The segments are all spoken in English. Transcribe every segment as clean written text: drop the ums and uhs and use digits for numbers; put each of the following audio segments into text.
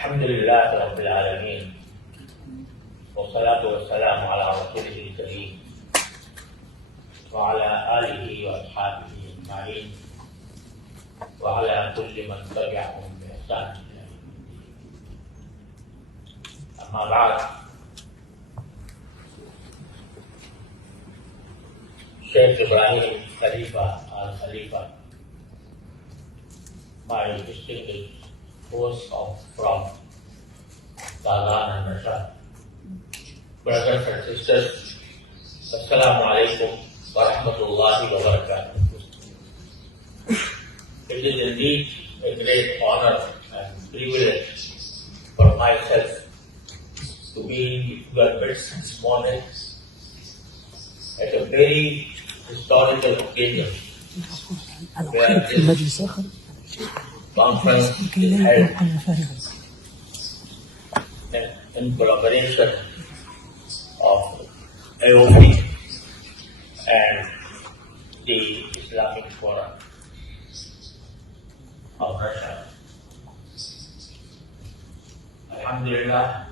الحمد لله رب العالمين والصلاة والسلام على رسوله الكريم وعلى آله وأصحابه أجمعين وعلى كل من تبعهم بإحسان إلى يوم الدين. أما بعد، Sheikh Ibrahim Khalifa al-Khalifa, my distinguished host from Kazan and Rashad, brothers and sisters, Assalamu alaikum wa rahmatullahi wa barakatuh. It is indeed a great honor and privilege for myself to be in your midst this morning at a very historical occasion where this conference is held in collaboration of AOP and the Islamic Forum of Russia. Alhamdulillah,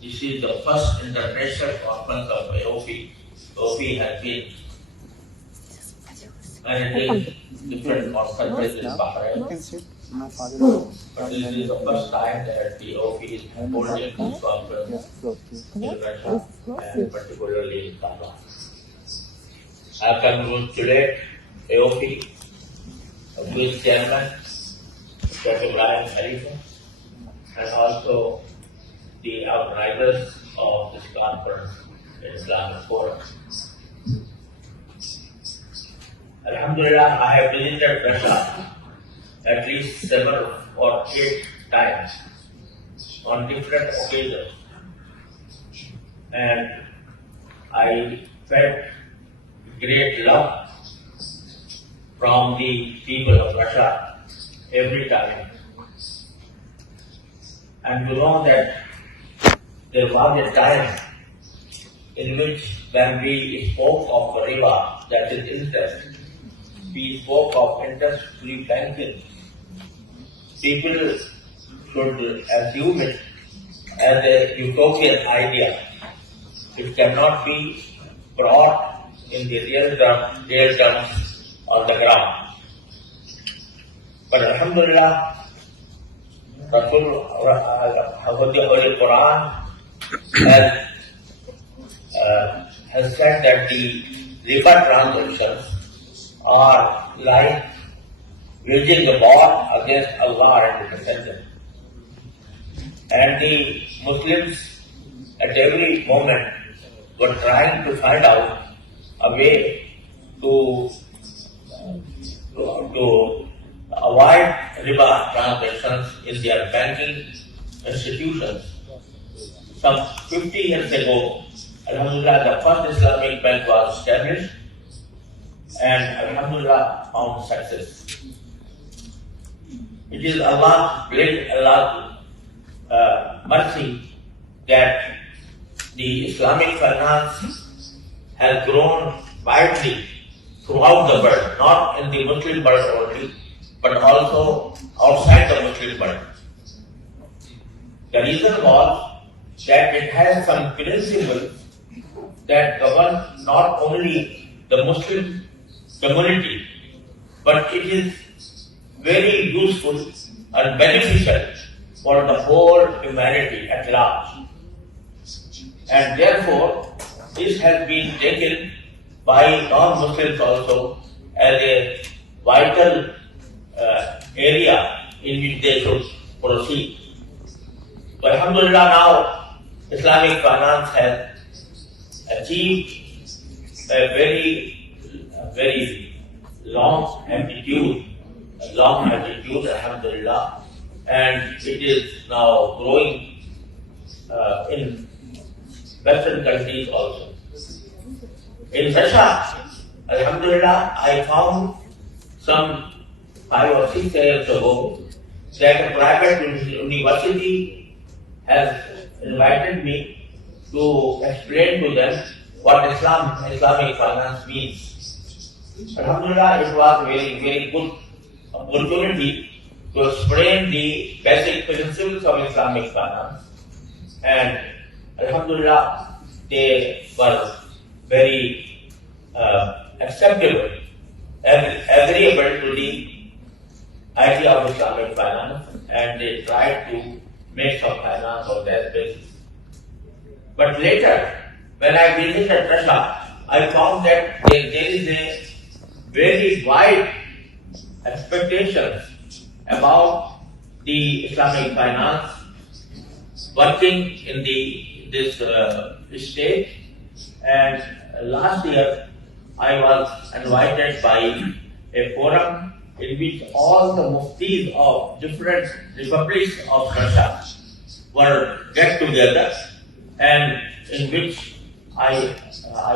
this is the first international conference of AOP. AOP has been managing different conferences in Bahrain, but this is the first time that the AOP is holding this conference in Russia and particularly in Kazan. I congratulate AOP, whose chairman, Sheikh Ibrahim Khalifa, and also the organizers of this conference in Islamic Forum. Alhamdulillah, I have visited Russia at least 7 or 8 times on different occasions, and I felt great love from the people of Russia every time. And you know that there was a time in which when we spoke of riba, that is interest, we spoke of interest-free banking. People should assume it as a utopian idea. It cannot be brought in the real terms on the ground. But Alhamdulillah, the Holy Quran has said that the riba transactions are like waging a war against Allah and the Messenger. And the Muslims at every moment were trying to find out a way to avoid riba transactions in their banking institutions. Some 50 years ago, Alhamdulillah, the first Islamic bank was established, and Alhamdulillah found success. It is Allah's mercy that the Islamic finance has grown widely throughout the world, not in the Muslim world only, but also outside the Muslim world. The reason was that it has some principles that govern not only the Muslim community, but it is very useful and beneficial for the whole humanity at large. And therefore, this has been taken by non-Muslims also as a vital area in which they should proceed. So Alhamdulillah, now Islamic finance has achieved a very long amplitude, Alhamdulillah, and it is now growing in Western countries also. In Russia, Alhamdulillah, I found some 5 or 6 years ago that a private university has invited me to explain to them what Islamic finance means. Alhamdulillah, it was very good opportunity to explain the basic principles of Islamic finance, and Alhamdulillah, they were very acceptable and agreeable to the idea of Islamic finance, and they tried to make some finance on that basis. But later, when I visited Russia, I found that there is a very wide expectations about the Islamic finance working in this state. And last year I was invited by a forum in which all the muftis of different republics of Russia were get together, and in which I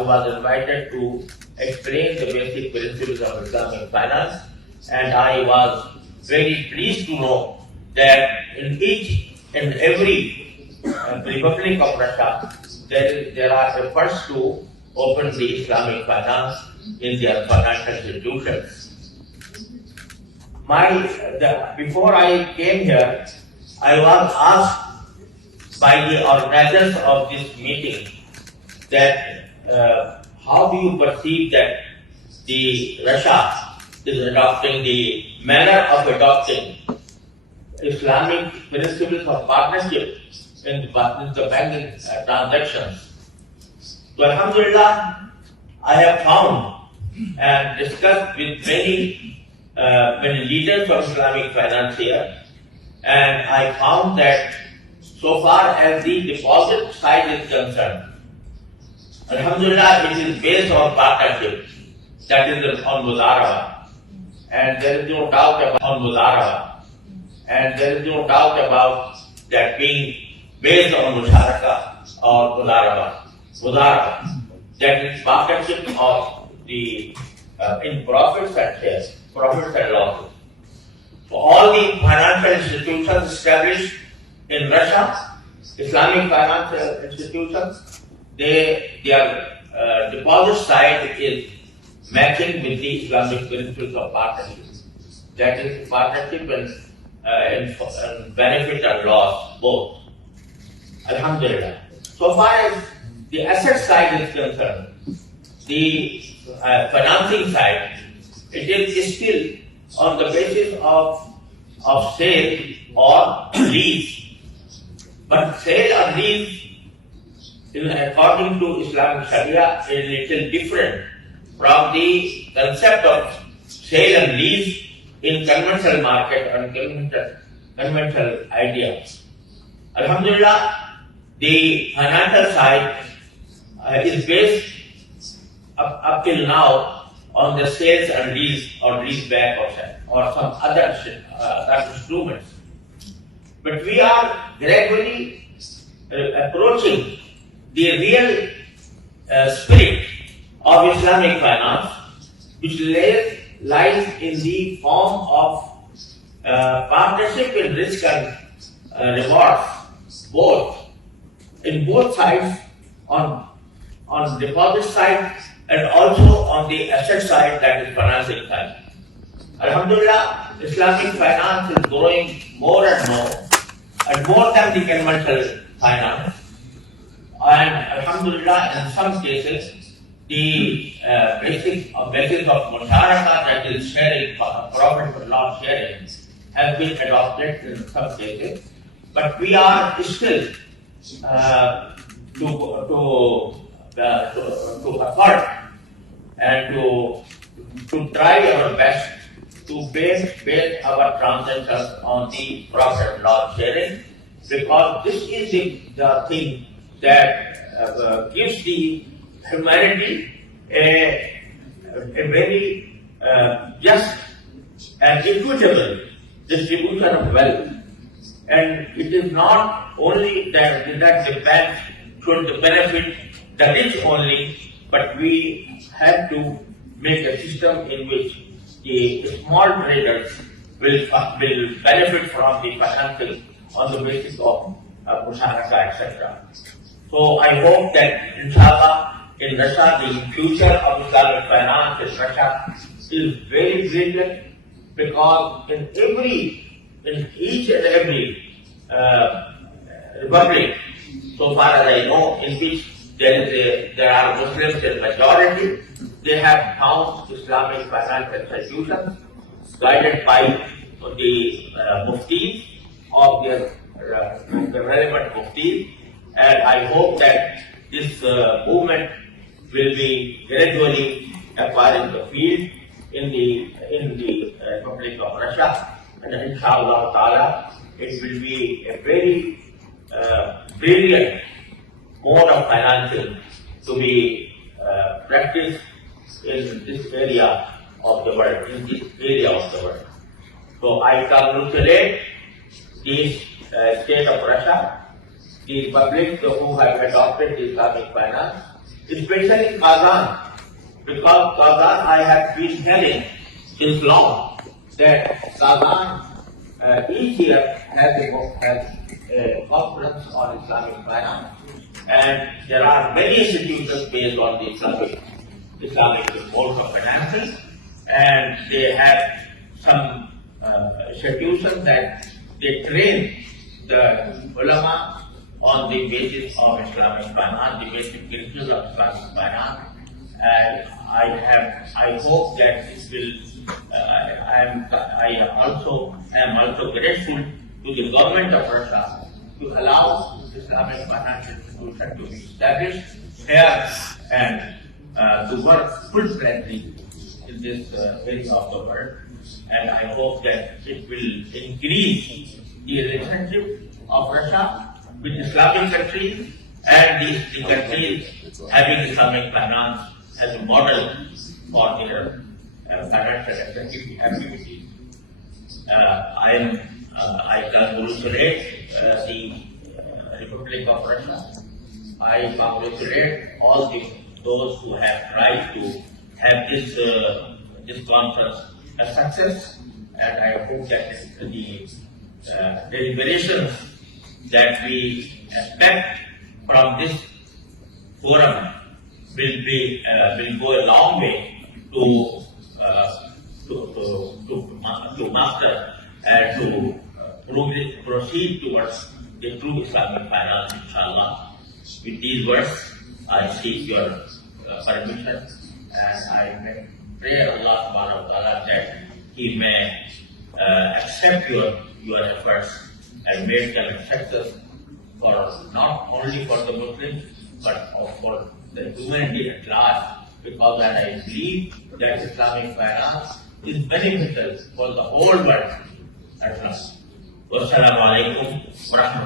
was invited to explain the basic principles of Islamic finance, and I was very pleased to know that in each and every republic of Russia there are efforts to open the Islamic finance in their financial institutions. Before I came here, I was asked by the organizers of this meeting that how do you perceive that the Russia is adopting the manner of adopting Islamic principles of partnership in the banking transactions? So Alhamdulillah, I have found and discussed with many leaders of Islamic finance here, and I found that so far as the deposit side is concerned, Alhamdulillah, it is based on partnership, that is on Muzaraba, and there is no doubt about on Muzaraba, and there is no doubt about that being based on Musharaka or Muzaraba. That is partnership of the in profits and shares, profits and losses. So all the financial institutions established in Russia, Islamic financial institutions, their deposit side is matching with the Islamic principles of partnership. That is partnership and benefit and loss, both. Alhamdulillah. So far as the asset side is concerned, the financing side, it is still on the basis of sale or lease. But sale or lease, according to Islamic Sharia, is a little different from the concept of sale and lease in conventional market and conventional ideas. Alhamdulillah, the financial side is based up till now on the sales and lease or lease back or some other instruments. But we are gradually approaching the real spirit of Islamic finance, which lies in the form of partnership in risk and rewards, both in both sides, on deposit side and also on the asset side, that is financing side. Alhamdulillah, Islamic finance is growing more and more than the conventional finance. And Alhamdulillah, in some cases, the basis of musharaka, that is sharing, profit or loss sharing, has been adopted in some cases. But we are still to afford and to try our best to base our transactions on the profit and loss sharing, because this is the thing that gives the humanity a very just and equitable distribution of wealth. And it is not only that the bank should benefit the rich only, but we have to make a system in which the small traders will benefit from the financial on the basis of musharaka, etc. So I hope that inshallah in Russia the future of Islamic finance in Russia is very brilliant, because in every in each and every republic, so far as I know, in which there are Muslims in majority, they have found Islamic financial institutions guided by the Mufti of the relevant Mufti, and I hope that this movement will be gradually acquiring the field in the Republic of Russia, and inshallah ta'ala it will be a very brilliant mode of financing to be practiced in this area of the world, So I congratulate the state of Russia, the republic who have adopted the Islamic finance, especially Kazan, because Kazan I have been telling since long that Kazan each year has a conference on Islamic finance, and there are many institutions based on the Islamic mode of financing, and they have some institutions that they train the ulama on the basis of Islamic finance, the basic principles of Islamic finance, and I hope that it will. I also am grateful to the government of Russia to allow Islamic financial institution to be established here and to work full-fledged in this area of the world. And I hope that it will increase the relationship of Russia with Islamic countries and the countries having Islamic finance as a model for their financial activities. I congratulate the Republic of Russia. I congratulate all those who have tried to have this conference a success, and I hope that the deliberations that we expect from this forum will go a long way to master and to proceed towards the true Islamic finance, inshallah. With these words, I seek your permission, and I pray Allah subhanahu wa ta'ala that He may accept your efforts and make them success for not only for the Muslims but for the humanity at large, because I believe that Islamic finance is beneficial for the whole world at large. Wassalamu alaikum wa rahmatullahi.